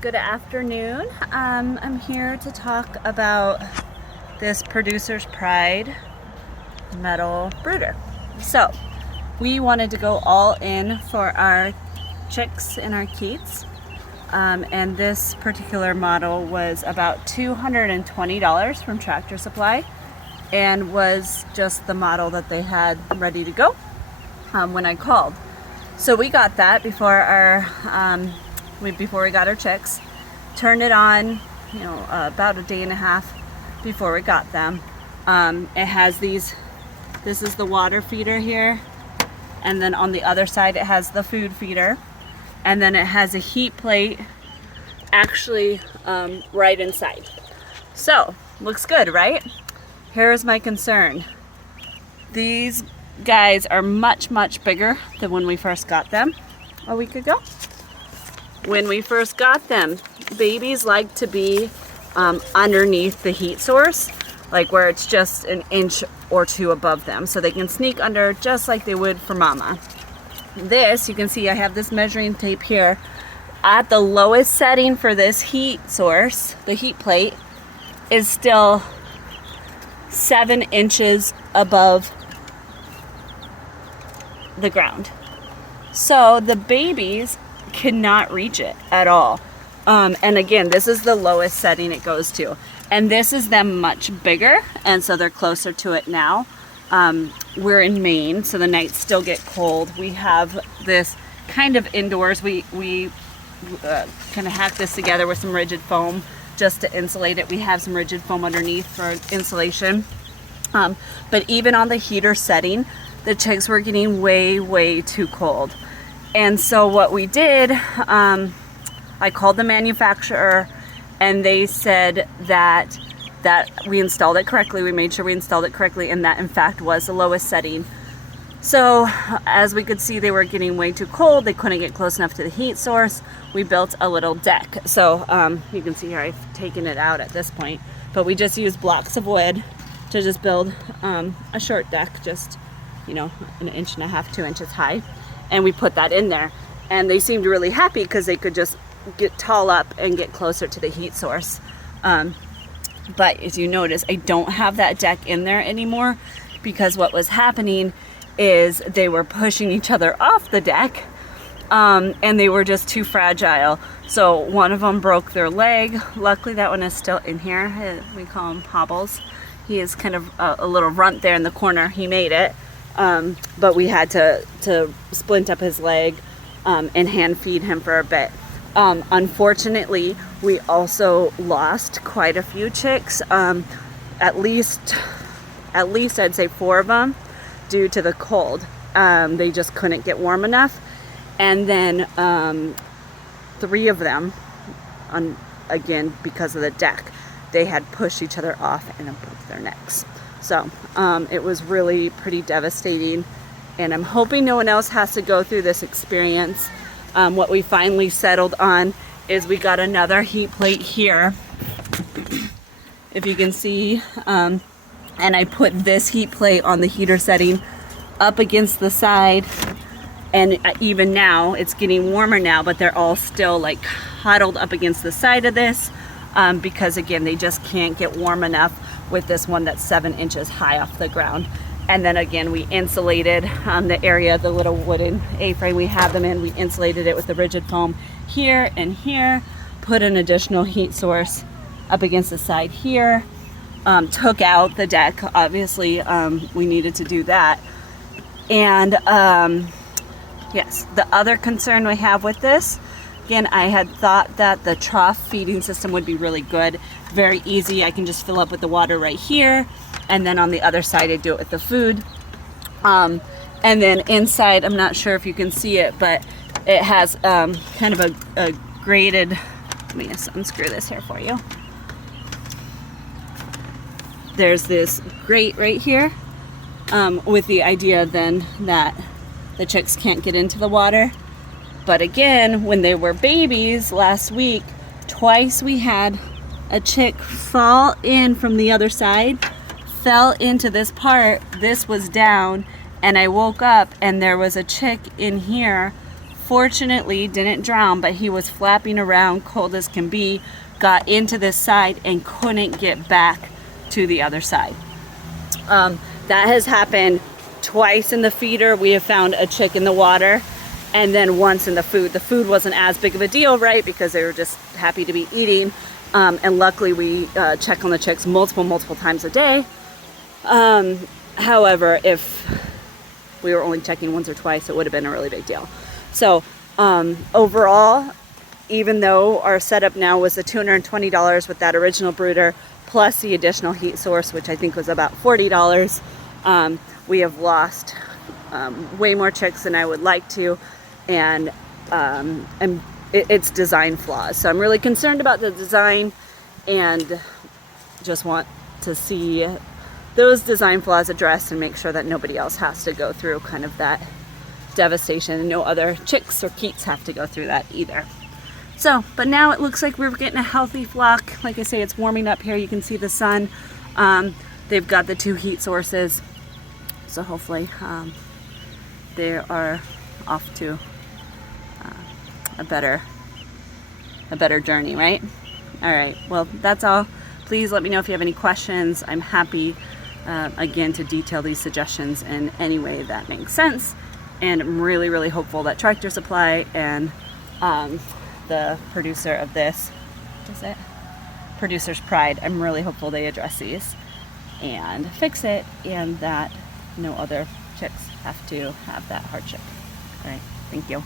Good afternoon. I'm here to talk about this Producer's Pride metal brooder. So we wanted to go all in for our chicks and our keats, and this particular model was about $220 from Tractor Supply and was just the model that they had ready to go when I called. So we got that before we got our chicks, turned it on, about a day and a half before we got them. It has this is the water feeder here, and then on the other side it has the food feeder, and then it has a heat plate actually right inside. So, looks good, right? Here's my concern. These guys are much, much bigger than when we first got them a week ago. When we first got them, babies like to be underneath the heat source, like where it's just an inch or two above them, so they can sneak under just like they would for mama. This, you can see I have this measuring tape here. At the lowest setting for this heat source, the heat plate is still 7 inches above the ground. So the babies cannot reach it at all. And again, this is the lowest setting it goes to. And this is them much bigger, and so they're closer to it now. We're in Maine, so the nights still get cold. We have this kind of indoors. We kind of hack this together with some rigid foam just to insulate it. We have some rigid foam underneath for insulation. But even on the heater setting, the chicks were getting way, way too cold. And so what we did, I called the manufacturer, and they said that we installed it correctly. We made sure we installed it correctly, and that in fact was the lowest setting. So as we could see, they were getting way too cold. They couldn't get close enough to the heat source. We built a little deck. So you can see here I've taken it out at this point, but we just used blocks of wood to just build a short deck, just an inch and a half, 2 inches high. And we put that in there, and they seemed really happy because they could just get tall up and get closer to the heat source. But as you notice, I don't have that deck in there anymore, because what was happening is they were pushing each other off the deck, and they were just too fragile. So one of them broke their leg. Luckily that one is still in here. We call him Hobbles. He is kind of a little runt there in the corner. He made it. But we had to splint up his leg and hand feed him for a bit. Unfortunately, we also lost quite a few chicks, at least I'd say 4 of them, due to the cold. They just couldn't get warm enough. And then 3 of them, again, because of the deck, they had pushed each other off and broke their necks. So it was really pretty devastating, and I'm hoping no one else has to go through this experience. What we finally settled on is we got another heat plate here, if you can see, and I put this heat plate on the heater setting up against the side, and even now it's getting warmer now, but they're all still like huddled up against the side of this, because again, they just can't get warm enough with this one that's 7 inches high off the ground. And then again, we insulated the area, the little wooden A-frame we have them in, we insulated it with the rigid foam here and here, put an additional heat source up against the side here, took out the deck, obviously we needed to do that. And yes, the other concern we have with this, again, I had thought that the trough feeding system would be really good, very easy. I can just fill up with the water right here, and then on the other side I do it with the food. And then inside, I'm not sure if you can see it, but it has kind of a graded, let me just unscrew this here for you. There's this grate right here, with the idea then that the chicks can't get into the water. But again, when they were babies last week, twice we had a chick fall in from the other side, fell into this part, this was down, and I woke up and there was a chick in here Unfortunately, didn't drown, but he was flapping around, cold as can be, got into this side and couldn't get back to the other side. That has happened twice in the feeder. We have found a chick in the water, and then once in the food. The food wasn't as big of a deal, right? Because they were just happy to be eating. And luckily we check on the chicks multiple times a day. However, if we were only checking once or twice, it would have been a really big deal. So overall, even though our setup now was the $220 with that original brooder, plus the additional heat source, which I think was about $40, we have lost way more chicks than I would like to, and it's design flaws. So I'm really concerned about the design and just want to see those design flaws addressed and make sure that nobody else has to go through kind of that devastation, and no other chicks or keats have to go through that either. So, but now it looks like we're getting a healthy flock. Like I say, it's warming up here. You can see the sun. They've got the 2 heat sources. So hopefully they are off to a better journey, right? All right, well, that's all. Please let me know if you have any questions. I'm happy, again, to detail these suggestions in any way that makes sense. And I'm really hopeful that Tractor Supply and the producer of this, what is it? Producer's Pride, I'm really hopeful they address these and fix it, and that no other chicks have to have that hardship. All right, thank you.